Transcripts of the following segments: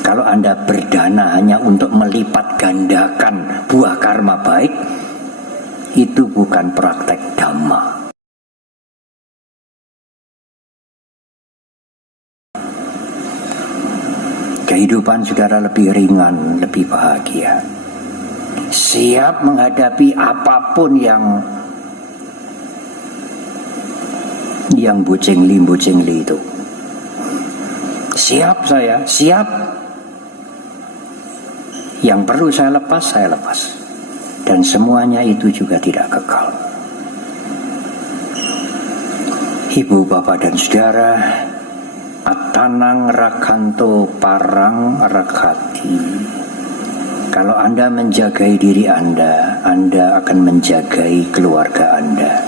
Kalau Anda berdana hanya untuk melipat gandakan buah karma baik, itu bukan praktek Dhamma. Kehidupan saudara lebih ringan, lebih bahagia. Siap menghadapi apapun yang bujingli itu. Siap saya, siap. Yang perlu saya lepas. Dan semuanya itu juga tidak kekal. Ibu, bapak, dan saudara, Atanang rakanto parang rakati. Kalau Anda menjagai diri Anda akan menjagai keluarga Anda.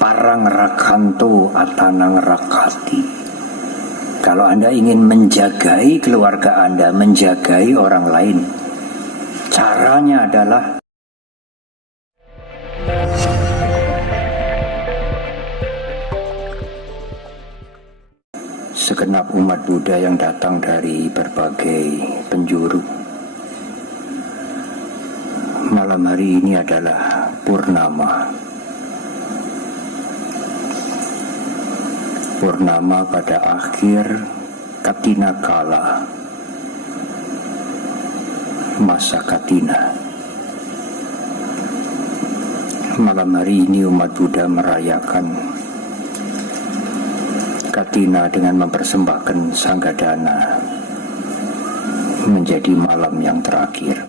Parang rakanto atanang rakati. Kalau Anda ingin menjagai keluarga Anda, menjagai orang lain, caranya adalah segenap umat Buddha yang datang dari berbagai penjuru. Malam hari ini adalah Purnama. Purnama pada akhir Katina Kala, masa Katina. Malam hari ini umat Buddha merayakan Katina dengan mempersembahkan Sanggadana menjadi malam yang terakhir.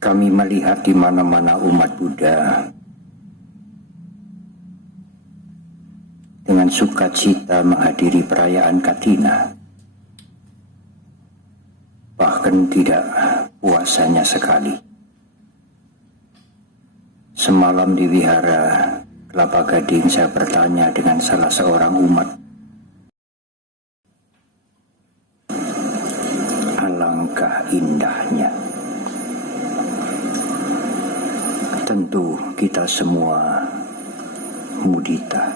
Kami melihat di mana-mana umat Buddha dengan sukacita menghadiri perayaan Katina, bahkan tidak puasanya sekali. Semalam di wihara Kelapa Gading saya bertanya dengan salah seorang umat, alangkah indahnya. Tentu kita semua mudita.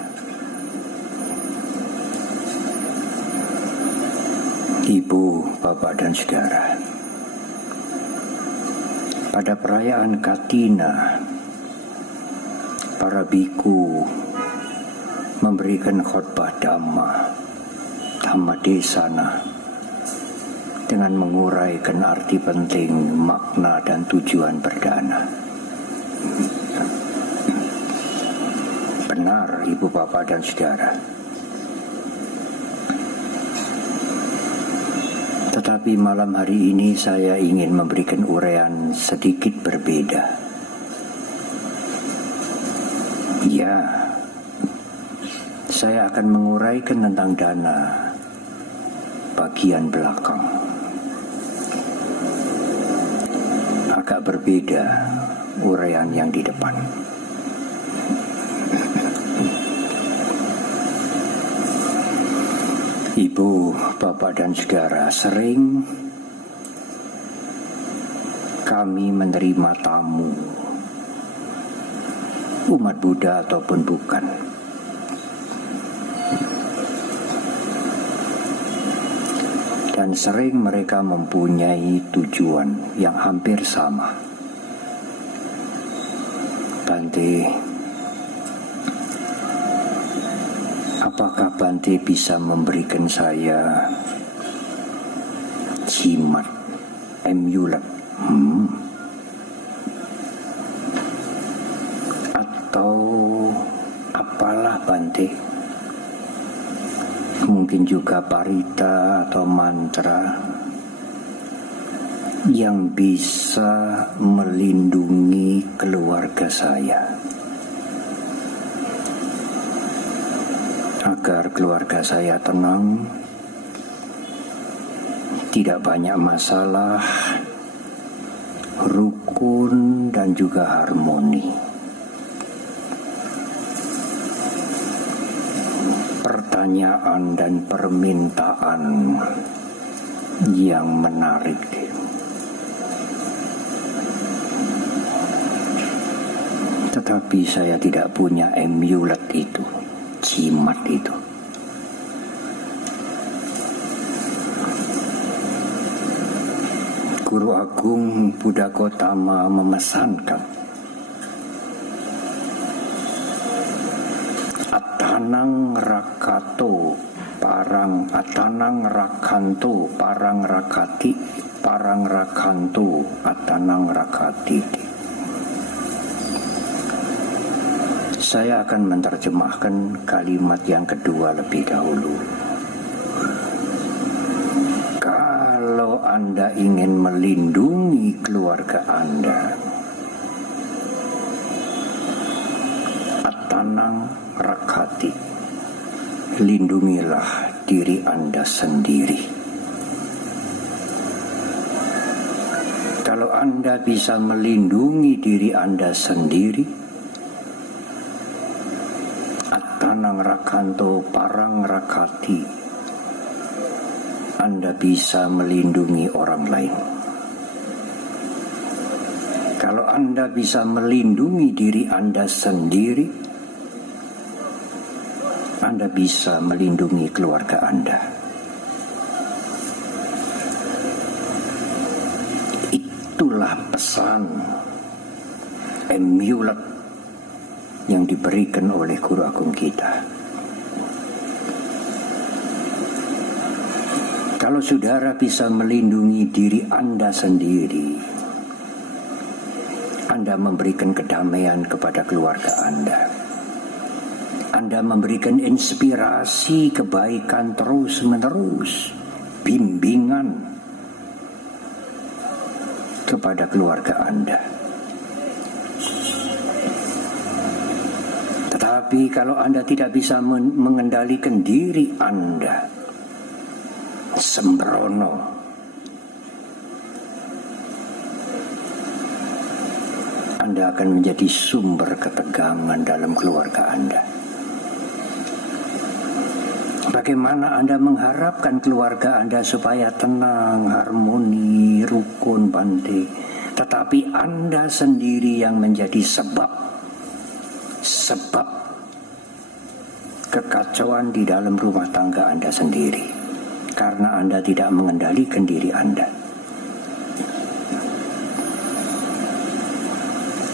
Ibu, bapak, dan saudara, pada perayaan Katina, para biku memberikan khotbah Dhamma Desana dengan menguraikan arti penting, makna, dan tujuan berdana. Benar, ibu, bapak, dan saudara. Tetapi malam hari ini saya ingin memberikan uraian sedikit berbeda. Ya, saya akan menguraikan tentang dana bagian belakang. Agak berbeda uraian yang di depan. Ibu, bapak, dan saudara, sering kami menerima tamu, umat Buddha ataupun bukan. Dan sering mereka mempunyai tujuan yang hampir sama. Bante, apakah Bante bisa memberikan saya jimat, amulet, atau apalah Bante? Mungkin juga parita atau mantra yang bisa melindungi keluarga saya, agar keluarga saya tenang, tidak banyak masalah, rukun, dan juga harmoni. Pertanyaan dan permintaan yang menarik. Tetapi saya tidak punya amulet itu, jimat itu. Guru Agung Buddha Gotama memesankan, Atanang rakato parang atanang rakanto parang rakati parang rakanto atanang rakati. Saya akan menerjemahkan kalimat yang kedua lebih dahulu. Kalau Anda ingin melindungi keluarga Anda, atanang rakati, lindungilah diri Anda sendiri. Kalau Anda bisa melindungi diri Anda sendiri, atanang rakanto parang rakati, Anda bisa melindungi orang lain. Kalau Anda bisa melindungi diri Anda sendiri, Anda bisa melindungi keluarga Anda. Itulah pesan amulet yang diberikan oleh Guru Agung kita. Kalau saudara bisa melindungi diri Anda sendiri, Anda memberikan kedamaian kepada keluarga Anda. Anda memberikan inspirasi kebaikan terus-menerus, bimbingan kepada keluarga Anda. Tetapi kalau Anda tidak bisa mengendalikan diri Anda, sembrono, Anda akan menjadi sumber ketegangan dalam keluarga Anda. Bagaimana Anda mengharapkan keluarga Anda supaya tenang, harmoni, rukun, bante, tetapi Anda sendiri yang menjadi sebab kekacauan di dalam rumah tangga Anda sendiri, karena Anda tidak mengendalikan diri Anda.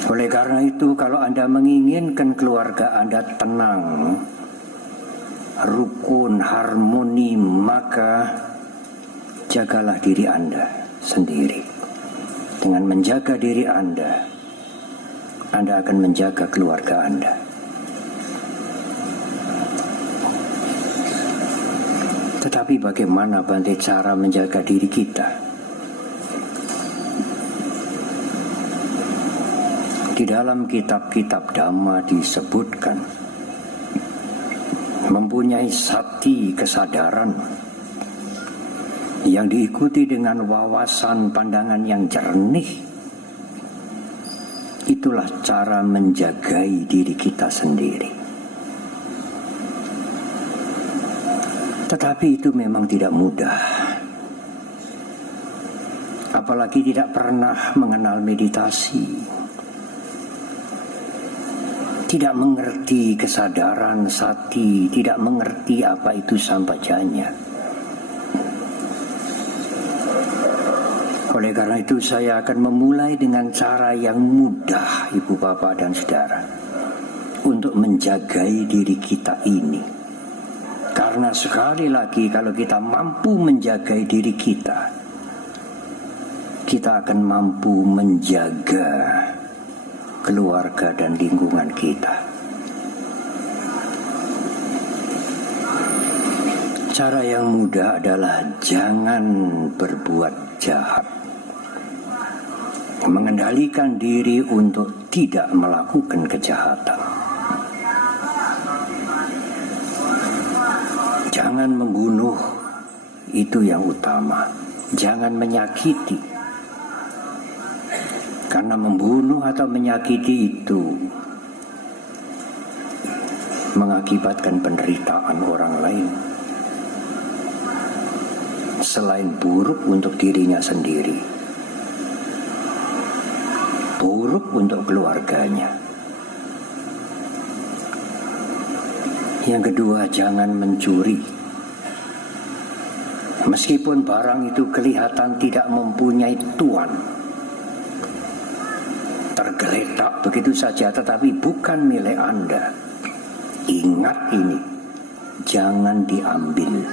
Oleh karena itu, kalau Anda menginginkan keluarga Anda tenang, rukun, harmoni, maka jagalah diri Anda sendiri. Dengan menjaga diri Anda akan menjaga keluarga Anda. Tetapi bagaimana Bante cara menjaga diri kita? Di dalam kitab-kitab Dhamma disebutkan, mempunyai sati kesadaran yang diikuti dengan wawasan pandangan yang jernih, itulah cara menjagai diri kita sendiri. Tetapi itu memang tidak mudah, apalagi tidak pernah mengenal meditasi, tidak mengerti kesadaran sati, tidak mengerti apa itu sampajanya. Oleh karena itu saya akan memulai dengan cara yang mudah, Ibu Bapak dan Saudara, untuk menjagai diri kita ini. Karena sekali lagi kalau kita mampu menjagai diri kita, kita akan mampu menjaga keluarga dan lingkungan kita. Cara yang mudah adalah jangan berbuat jahat. Mengendalikan diri untuk tidak melakukan kejahatan. Jangan membunuh, itu yang utama. Jangan menyakiti. Karena membunuh atau menyakiti itu mengakibatkan penderitaan orang lain. Selain buruk untuk dirinya sendiri, buruk untuk keluarganya, Yang kedua, jangan mencuri. Meskipun barang itu kelihatan tidak mempunyai tuan, tergeletak begitu saja, tetapi bukan milik Anda. Ingat ini, jangan diambil.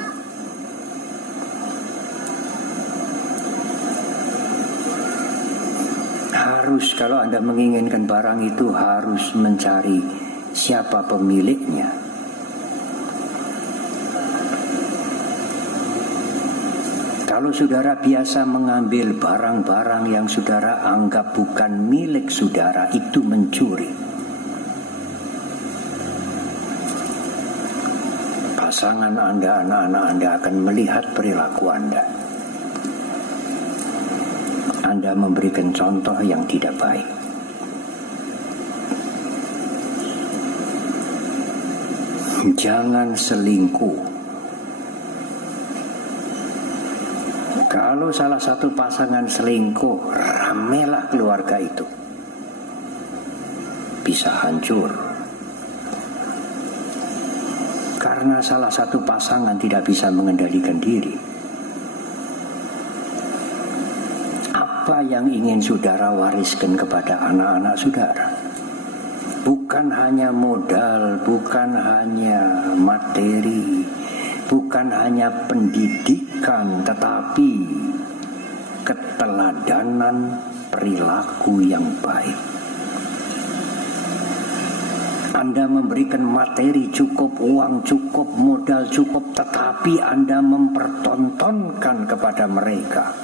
Harus, kalau Anda menginginkan barang itu, harus mencari siapa pemiliknya. Kalau saudara biasa mengambil barang-barang yang saudara anggap bukan milik saudara, itu mencuri. Pasangan Anda, anak-anak Anda akan melihat perilaku Anda. Anda memberikan contoh yang tidak baik. Jangan selingkuh. Kalau salah satu pasangan selingkuh, ramelah keluarga itu. Bisa hancur. Karena salah satu pasangan tidak bisa mengendalikan diri. Apa yang ingin saudara wariskan kepada anak-anak saudara? Bukan hanya modal, bukan hanya materi, bukan hanya pendidikan, tetapi keteladanan perilaku yang baik. Anda memberikan materi cukup, uang cukup, modal cukup, tetapi Anda mempertontonkan kepada mereka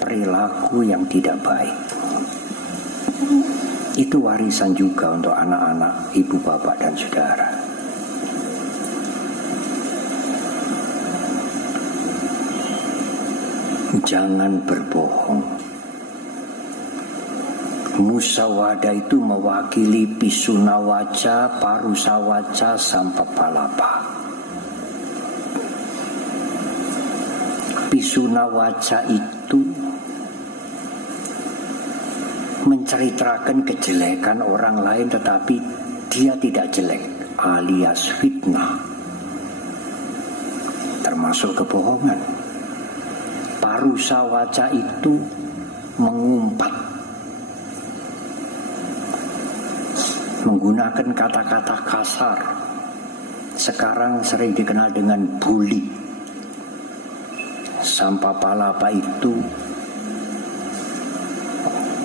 perilaku yang tidak baik. Itu warisan juga untuk anak-anak, ibu, bapak, dan saudara. Jangan berbohong. Musawadah itu mewakili pisunawaca, parusawaca, sampapalapa. Pisunawaca itu menceritakan kejelekan orang lain, tetapi dia tidak jelek, alias fitnah, termasuk kebohongan. Parusawaca itu mengumpat, menggunakan kata-kata kasar. Sekarang sering dikenal dengan bully. Sampapalapa itu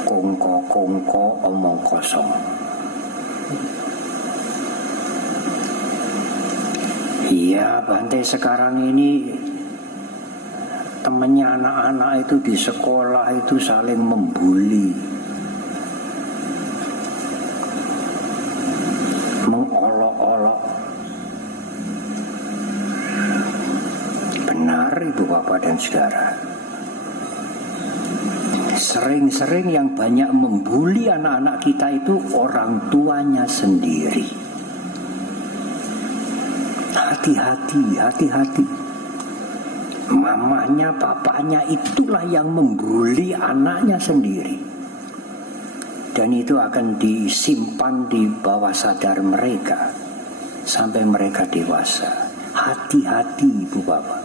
kongko-kongko, omong kosong. Iya, Bante, sekarang ini temannya anak-anak itu di sekolah itu saling membuli, mengolok-olok. Benar, ibu, bapak, dan saudara. Sering-sering yang banyak membuli anak-anak kita itu orang tuanya sendiri. Hati-hati, hati-hati. Mamanya, papanya itulah yang membuli anaknya sendiri. Dan itu akan disimpan di bawah sadar mereka sampai mereka dewasa. Hati-hati, ibu, bapak.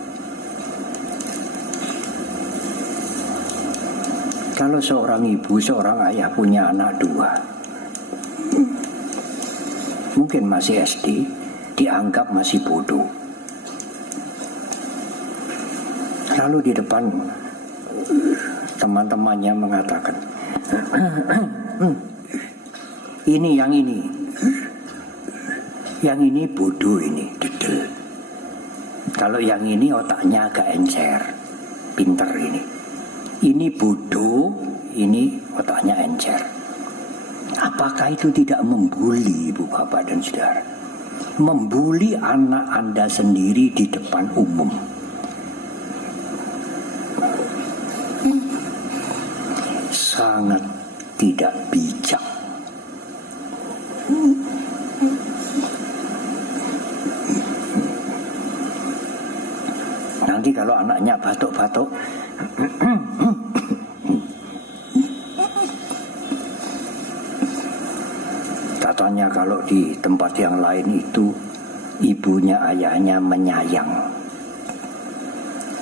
Kalau seorang ibu, seorang ayah punya anak dua, mungkin masih SD, dianggap masih bodoh. Lalu di depan teman-temannya mengatakan, ini yang ini bodoh, ini dedel. Kalau yang ini otaknya agak encer, pinter ini. Ini bodoh, ini otaknya encer. Apakah itu tidak membuli, ibu, bapak, dan saudara? Membuli anak Anda sendiri di depan umum. Sangat tidak bijak. Nanti kalau anaknya batuk-batuk, Katanya kalau di tempat yang lain itu ibunya ayahnya menyayang.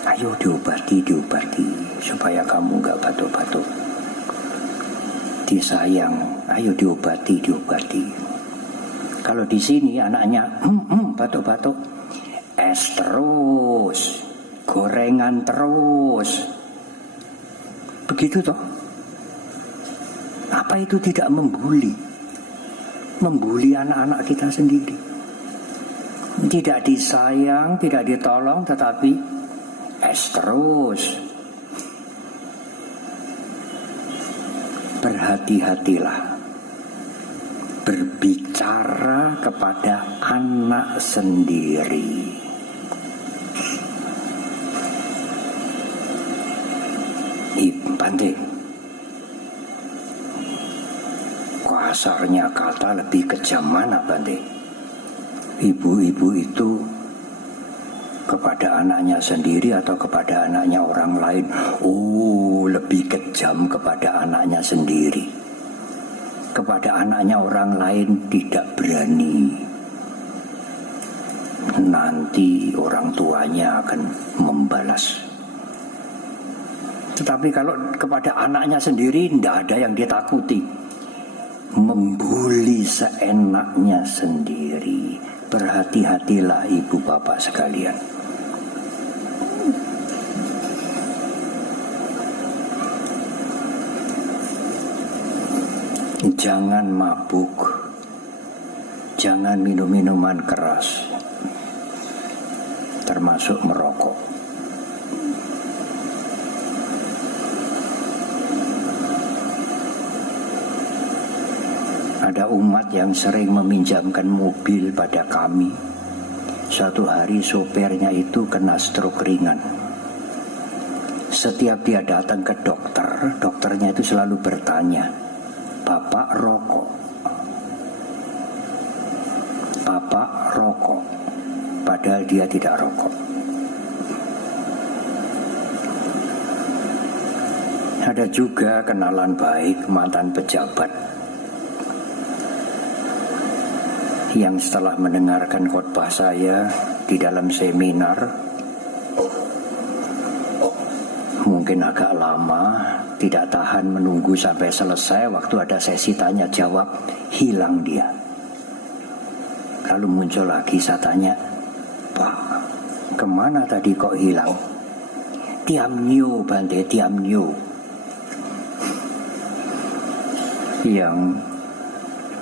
Ayo diobati supaya kamu gak batuk-batuk. Disayang, ayo diobati. Kalau di sini anaknya batuk-batuk, es terus, gorengan terus. Begitu toh? Apa itu tidak membuli? Membuli anak-anak kita sendiri. Tidak disayang, tidak ditolong, tetapi es terus. Berhati-hatilah berbicara kepada anak sendiri. Bante, kasarnya kata lebih kejam mana Bante? Ibu-ibu itu kepada anaknya sendiri atau kepada anaknya orang lain? Oh, lebih kejam kepada anaknya sendiri. Kepada anaknya orang lain tidak berani. Nanti orang tuanya akan membalas. Tetapi kalau kepada anaknya sendiri tidak ada yang ditakuti. Membuli seenaknya sendiri. Berhati-hatilah ibu bapak sekalian. Jangan mabuk, jangan minum minuman keras, termasuk merokok. Ada umat yang sering meminjamkan mobil pada kami. Suatu hari sopirnya itu kena stroke ringan. Setiap dia datang ke dokter, dokternya itu selalu bertanya, "Bapak rokok? Bapak rokok?" Padahal dia tidak rokok. Ada juga kenalan baik mantan pejabat yang setelah mendengarkan khotbah saya di dalam seminar, mungkin agak lama, tidak tahan menunggu sampai selesai. Waktu ada sesi tanya jawab, hilang dia. Lalu muncul lagi, saya tanya, "Pak, kemana tadi kok hilang?" "Tiam nyo Bante, tiam nyo." Yang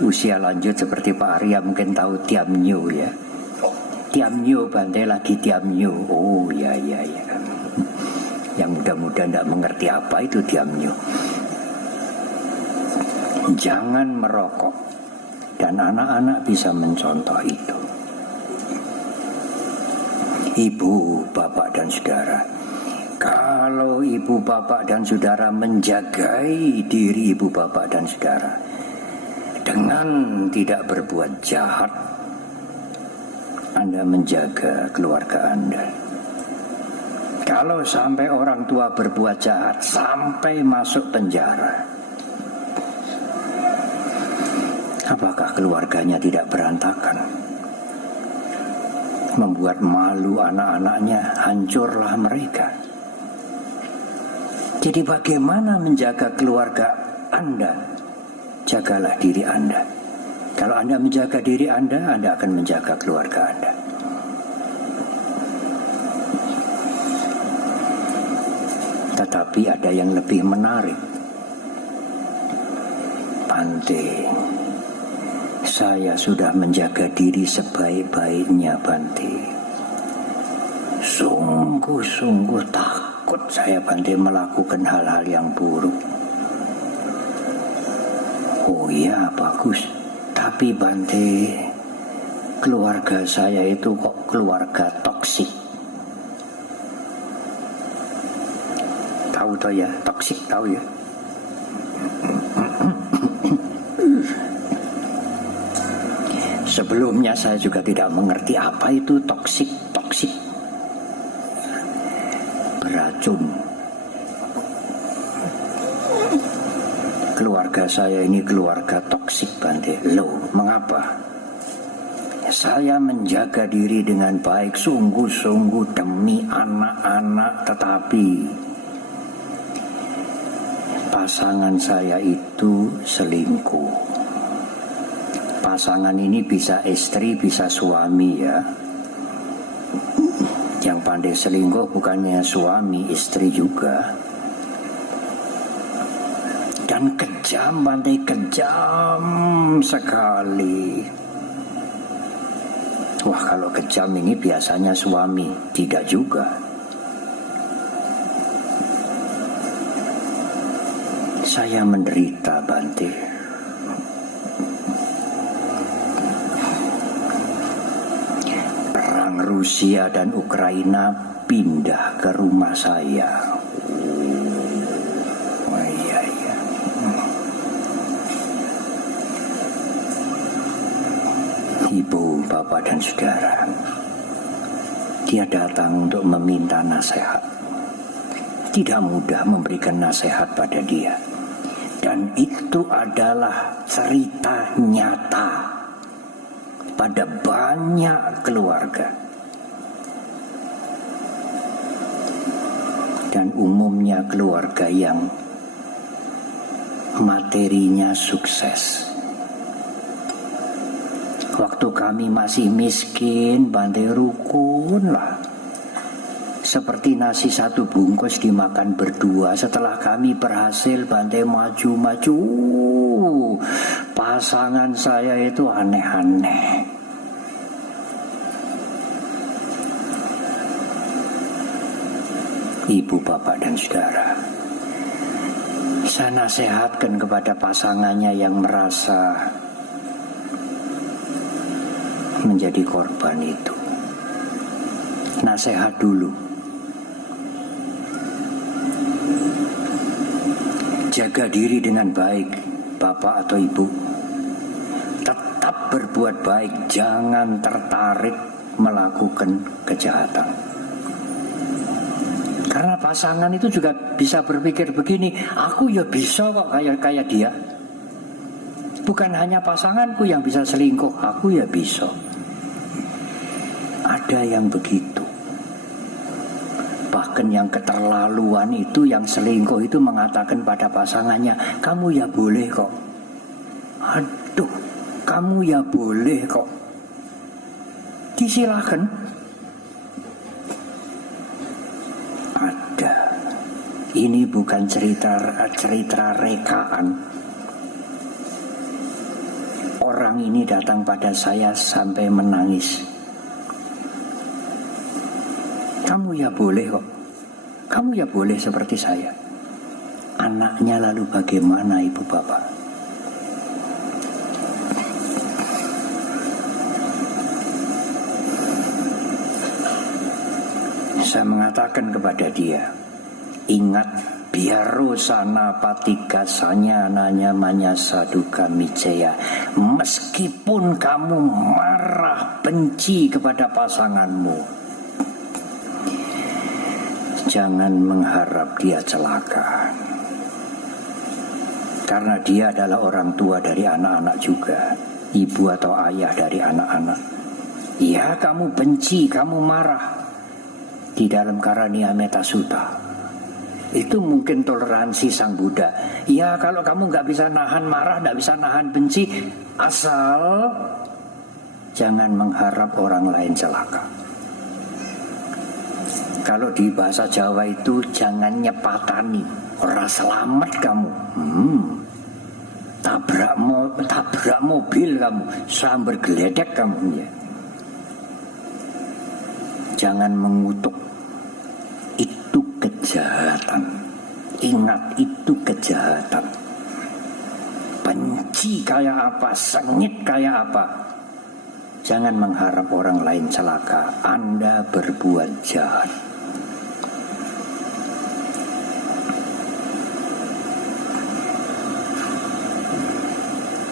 usia lanjut seperti Pak Arya mungkin tahu tiam nyo ya. Tiam nyo Bante, lagi tiam nyo. Oh ya. Yang muda-muda tidak mengerti apa itu tiam nyo. Jangan merokok. Dan anak-anak bisa mencontoh itu. Ibu, bapak dan saudara, kalau ibu, bapak dan saudara menjagai diri ibu, bapak dan saudara dengan tidak berbuat jahat, Anda menjaga keluarga Anda. Kalau sampai orang tua berbuat jahat sampai masuk penjara, apakah keluarganya tidak berantakan? Membuat malu anak-anaknya, hancurlah mereka. Jadi bagaimana menjaga keluarga Anda? Jagalah diri Anda. Kalau Anda menjaga diri Anda akan menjaga keluarga Anda. Tetapi ada yang lebih menarik. Bante, saya sudah menjaga diri sebaik-baiknya Bante. Sungguh-sungguh takut saya Bante melakukan hal-hal yang buruk. Oh iya, bagus. Tapi Bante, keluarga saya itu kok keluarga toksik. Tahu toh ya, toksik tahu ya. Sebelumnya saya juga tidak mengerti apa itu toksik. Beracun. keluarga saya ini keluarga toksik, Bante. Loh, mengapa? Saya menjaga diri dengan baik, sungguh-sungguh demi anak-anak, tetapi pasangan saya itu selingkuh. Pasangan ini bisa istri, bisa suami ya. Yang pandai selingkuh bukannya suami, istri juga. Dan kejam, Bante, kejam sekali. Wah, kalau kejam ini biasanya suami, tidak juga. Saya menderita, Bante. Perang Rusia dan Ukraina pindah ke rumah saya. Ibu, bapak, dan saudara, dia datang untuk meminta nasihat. Tidak mudah memberikan nasihat pada dia. Dan itu adalah cerita nyata pada banyak keluarga. Dan umumnya keluarga yang materinya sukses. Waktu kami masih miskin, Bante, rukun lah. Seperti nasi satu bungkus dimakan berdua. Setelah kami berhasil, Bante, maju-maju. Pasangan saya itu aneh-aneh. Ibu, bapak, dan saudara, saya nasihatkan kepada pasangannya yang merasa menjadi korban itu. Nasihat dulu. Jaga diri dengan baik, bapak atau ibu. Tetap berbuat baik, jangan tertarik melakukan kejahatan. Karena pasangan itu juga bisa berpikir begini, aku ya bisa kok kayak dia. Bukan hanya pasanganku yang bisa selingkuh, aku ya bisa. Ada yang begitu. Bahkan yang keterlaluan itu, yang selingkuh itu mengatakan pada pasangannya, kamu ya boleh kok. Aduh, kamu ya boleh kok. Disilakan. Ada. Ini bukan cerita rekaan. Orang ini datang pada saya sampai menangis. Kamu ya boleh kok. Kamu ya boleh seperti saya. Anaknya lalu bagaimana, ibu bapak? Saya mengatakan kepada dia, ingat, biaro sana patika sanya nanya manya saduka micaya. Meskipun kamu marah, benci kepada pasanganmu, jangan mengharap dia celaka. Karena dia adalah orang tua dari anak-anak juga, ibu atau ayah dari anak-anak. Ya, kamu benci, kamu marah. Di dalam Karania Metasutta itu mungkin toleransi Sang Buddha. Ya, kalau kamu gak bisa nahan marah, gak bisa nahan benci, asal jangan mengharap orang lain celaka. Kalau di bahasa Jawa itu jangan nyepatani, ora selamat kamu. Tabrak mobil kamu, sambar geledek kamu ya. Jangan mengutuk, itu kejahatan. Ingat, itu kejahatan. Benci kayak apa, sengit kayak apa, jangan mengharap orang lain celaka. Anda berbuat jahat.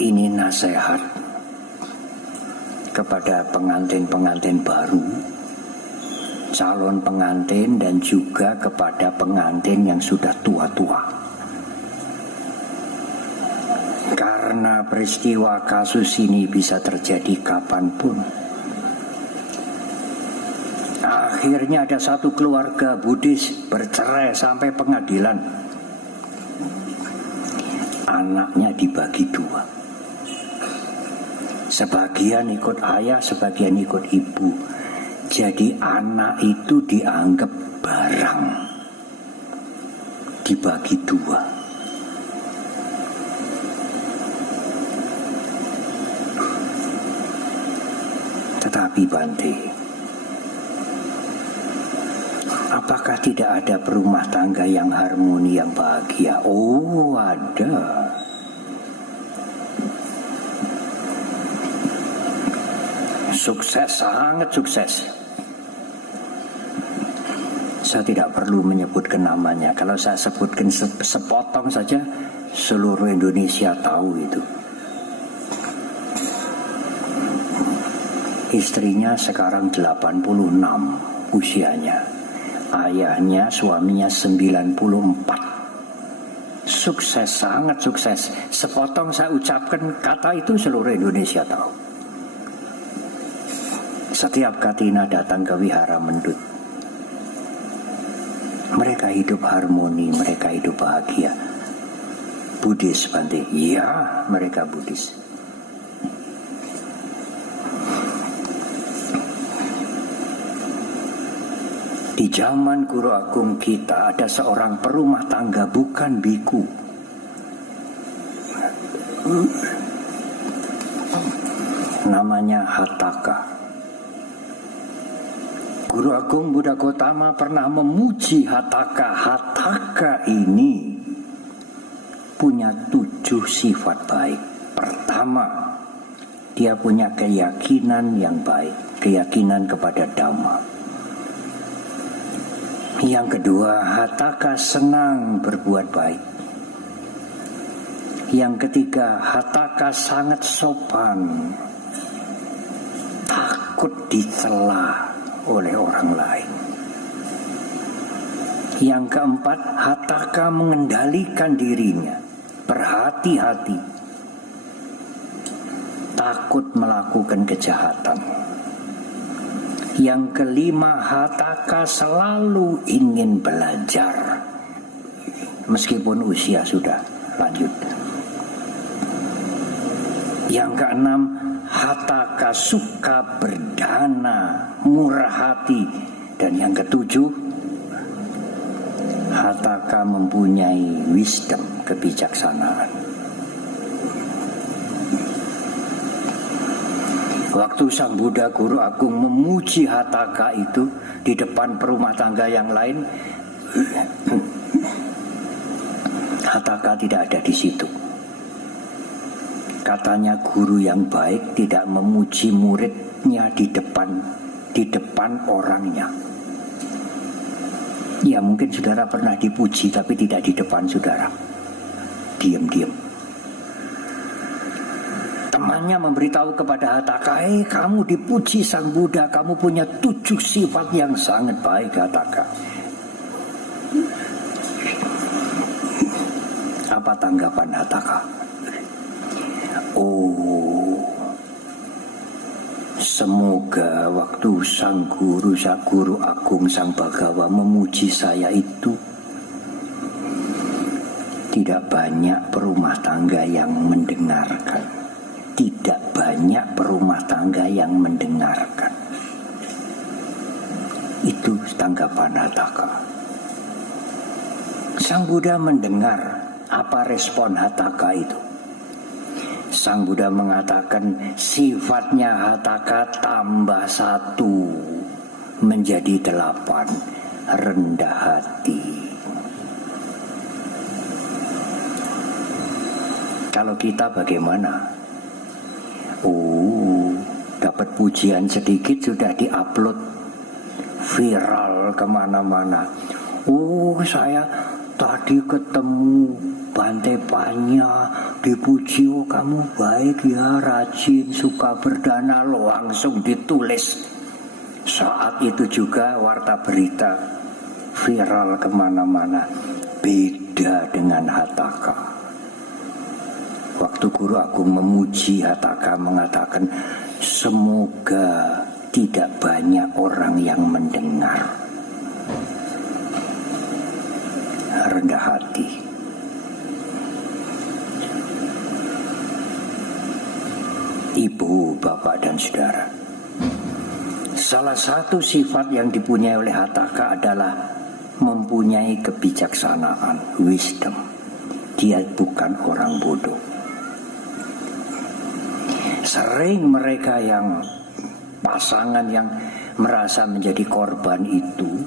Ini nasihat kepada pengantin-pengantin baru, calon pengantin, dan juga kepada pengantin yang sudah tua-tua. Karena peristiwa kasus ini bisa terjadi kapanpun. Akhirnya ada satu keluarga Buddhis bercerai sampai pengadilan. Anaknya dibagi dua. Sebagian ikut ayah, sebagian ikut ibu. Jadi anak itu dianggap barang. Dibagi dua. Tetapi Bante, apakah tidak ada perumah tangga yang harmoni, yang bahagia? Oh, ada. Sukses, sangat sukses. Saya tidak perlu menyebutkan namanya. Kalau saya sebutkan sepotong saja, seluruh Indonesia tahu itu. Istrinya sekarang 86 usianya. Ayahnya, suaminya 94. Sukses, sangat sukses. Sepotong saya ucapkan kata itu, seluruh Indonesia tahu. Setiap Katina datang ke wihara Mendut, mereka hidup harmoni, mereka hidup bahagia. Buddhis, Bante? Iya, mereka Buddhis. Di zaman Guru Agung kita ada seorang perumah tangga, bukan biku. Namanya Hataka. Guru Agung Buddha Gautama pernah memuji Hataka. Hataka ini punya 7 sifat baik. Pertama, dia punya keyakinan yang baik, keyakinan kepada Dhamma. Yang kedua, Hataka senang berbuat baik. Yang ketiga, Hataka sangat sopan, takut dicela oleh orang lain. Yang keempat, Hataka mengendalikan dirinya, berhati-hati, takut melakukan kejahatan. Yang kelima, Hataka selalu ingin belajar meskipun usia sudah lanjut. Yang keenam, Hataka suka berdana, murah hati. Dan yang ketujuh, Hataka mempunyai wisdom, kebijaksanaan. Waktu Sang Buddha Guru Agung memuji Hataka itu di depan perumah tangga yang lain, Hataka tidak ada di situ. Katanya guru yang baik tidak memuji muridnya di depan orangnya. Ya, mungkin saudara pernah dipuji tapi tidak di depan saudara. Diam-diam. Temannya memberitahu kepada Hataka, kamu dipuji Sang Buddha, kamu punya 7 sifat yang sangat baik, Hataka. Apa tanggapan Hataka? Oh, semoga waktu Sang Guru Agung Sang Bhagawa memuji saya itu tidak banyak perumah tangga yang mendengarkan. Tidak banyak perumah tangga yang mendengarkan. Itu tanggapan Hataka. Sang Buddha mendengar apa respon Hataka itu. Sang Buddha mengatakan sifatnya Hataka tambah 1 menjadi 8, rendah hati. Kalau kita bagaimana? Oh, dapat pujian sedikit sudah diupload viral kemana-mana. Oh, saya tadi ketemu Bante Panya, dipuji, oh kamu baik ya, rajin, suka berdana, lo langsung ditulis. Saat itu juga warta berita viral kemana-mana. Beda dengan Hataka. Waktu Guru Agung memuji Hataka, mengatakan semoga tidak banyak orang yang mendengar. Rendah hati. Ibu, bapak dan saudara, salah satu sifat yang dipunyai oleh Hataka adalah mempunyai kebijaksanaan, wisdom. Dia bukan orang bodoh. Sering mereka yang pasangan yang merasa menjadi korban itu,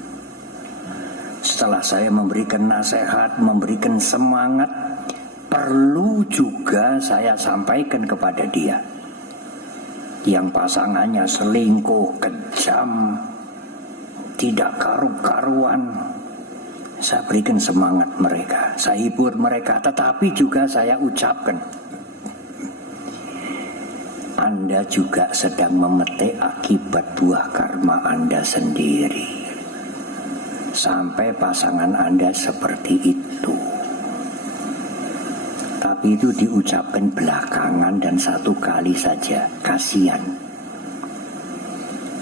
setelah saya memberikan nasihat, memberikan semangat, perlu juga saya sampaikan kepada dia yang pasangannya selingkuh, kejam, tidak karu-karuan. Saya berikan semangat mereka, saya hibur mereka, tetapi juga saya ucapkan, Anda juga sedang memetik akibat buah karma Anda sendiri. Sampai pasangan Anda seperti itu. Tapi itu diucapkan belakangan dan satu kali saja, kasihan.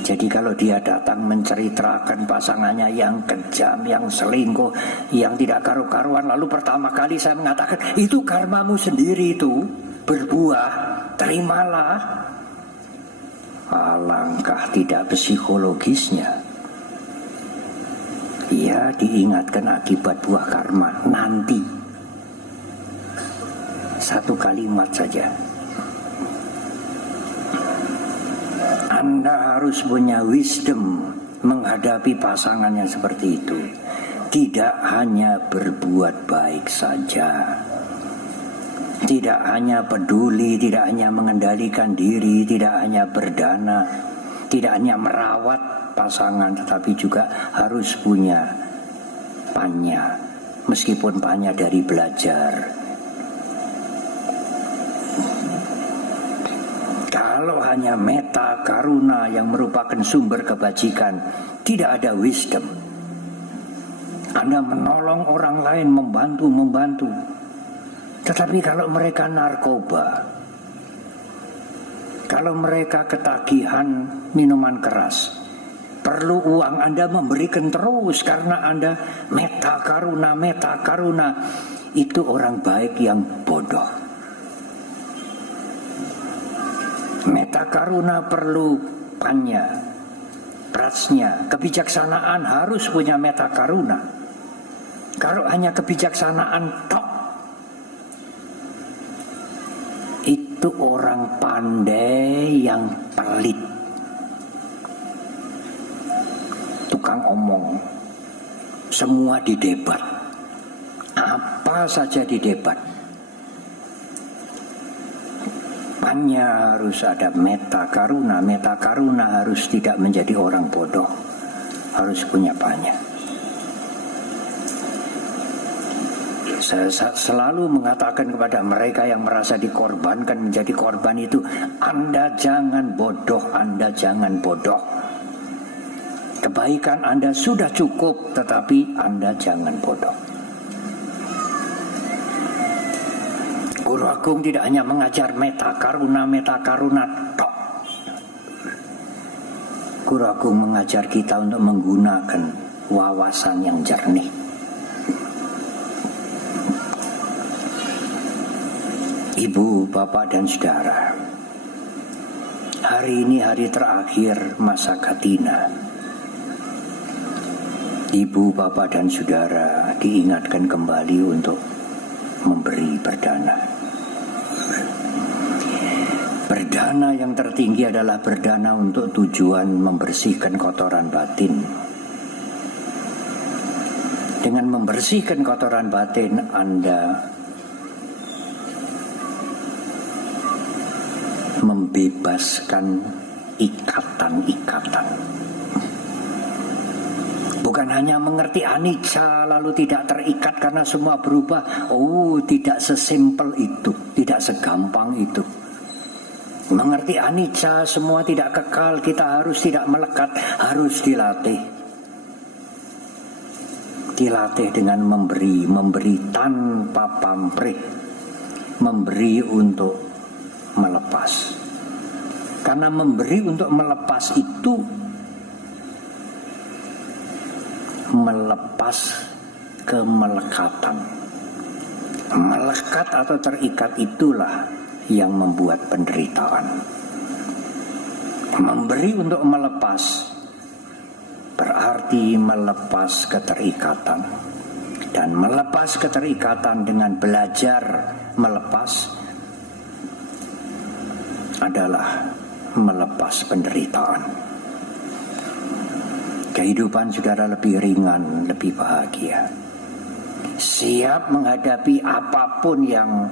Jadi kalau dia datang menceritakan pasangannya yang kejam, yang selingkuh, yang tidak karu-karuan, lalu pertama kali saya mengatakan, itu karmamu sendiri itu, berbuah, terimalah. Alangkah tidak psikologisnya. Ia diingatkan akibat buah karma nanti. Satu kalimat saja. Anda harus punya wisdom menghadapi pasangan yang seperti itu. Tidak hanya berbuat baik saja, tidak hanya peduli, tidak hanya mengendalikan diri, tidak hanya berdana, tidak hanya merawat pasangan, tetapi juga harus punya panya, meskipun panya dari belajar. Kalau hanya meta karuna yang merupakan sumber kebajikan, tidak ada wisdom. Anda menolong orang lain, membantu. Tetapi kalau mereka narkoba, kalau mereka ketagihan minuman keras, perlu uang, Anda memberikan terus karena Anda meta karuna. Itu orang baik yang bodoh. Meta karuna perlu panya, prasnya, kebijaksanaan harus punya meta karuna. Kalau hanya kebijaksanaan tok, itu orang pandai yang pelit, tukang omong, semua didebat, apa saja didebat. Panya harus ada meta karuna harus tidak menjadi orang bodoh, harus punya panya. Saya selalu mengatakan kepada mereka yang merasa dikorbankan, menjadi korban itu, Anda jangan bodoh. Kebaikan Anda sudah cukup, tetapi Anda jangan bodoh. Guru Agung tidak hanya mengajar meta karuna tok. Guru Agung mengajar kita untuk menggunakan wawasan yang jernih. Ibu, bapak dan saudara, hari ini hari terakhir masa Katina. Ibu, bapak dan saudara diingatkan kembali untuk memberi berdana. Berdana yang tertinggi adalah berdana untuk tujuan membersihkan kotoran batin. Dengan membersihkan kotoran batin, Anda membebaskan ikatan-ikatan. Bukan hanya mengerti anicca lalu tidak terikat karena semua berubah. Oh, tidak sesimpel itu, tidak segampang itu. Mengerti anicca, semua tidak kekal, kita harus tidak melekat, harus dilatih. Dilatih dengan memberi tanpa pamrih, memberi untuk melepas. Karena memberi untuk melepas itu melepas kemelekatan. Melekat atau terikat itulah yang membuat penderitaan. Memberi untuk melepas berarti melepas keterikatan. Dan melepas keterikatan dengan belajar melepas adalah melepas penderitaan. Kehidupan saudara lebih ringan, lebih bahagia. Siap menghadapi apapun yang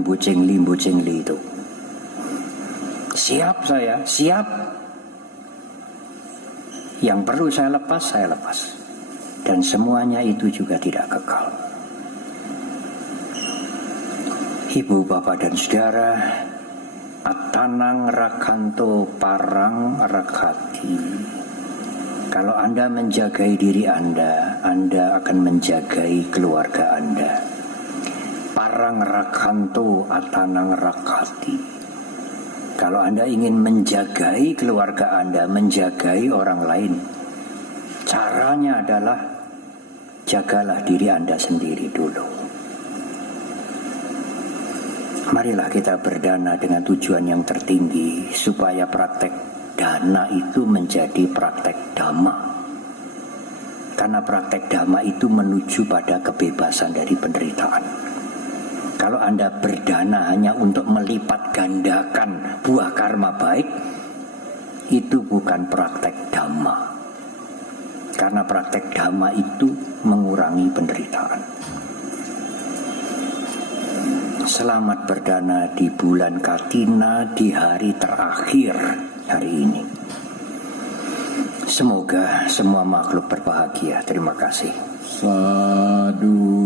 bucingli itu. Siap saya, siap. Yang perlu saya lepas. Dan semuanya itu juga tidak kekal. Ibu, bapak, dan saudara, atanang rakanto parang rakati. Kalau Anda menjagai diri Anda akan menjagai keluarga Anda. Parang rakanto atanang rakati. Kalau Anda ingin menjagai keluarga Anda, menjagai orang lain, caranya adalah jagalah diri Anda sendiri dulu. Marilah kita berdana dengan tujuan yang tertinggi, supaya praktek dana itu menjadi praktek dhamma. Karena praktek dhamma itu menuju pada kebebasan dari penderitaan. Kalau Anda berdana hanya untuk melipat gandakan buah karma baik, itu bukan praktek dhamma. Karena praktek dhamma itu mengurangi penderitaan. Selamat berdana di bulan Katina, di hari terakhir hari ini. Semoga semua makhluk berbahagia. Terima kasih. Sadu.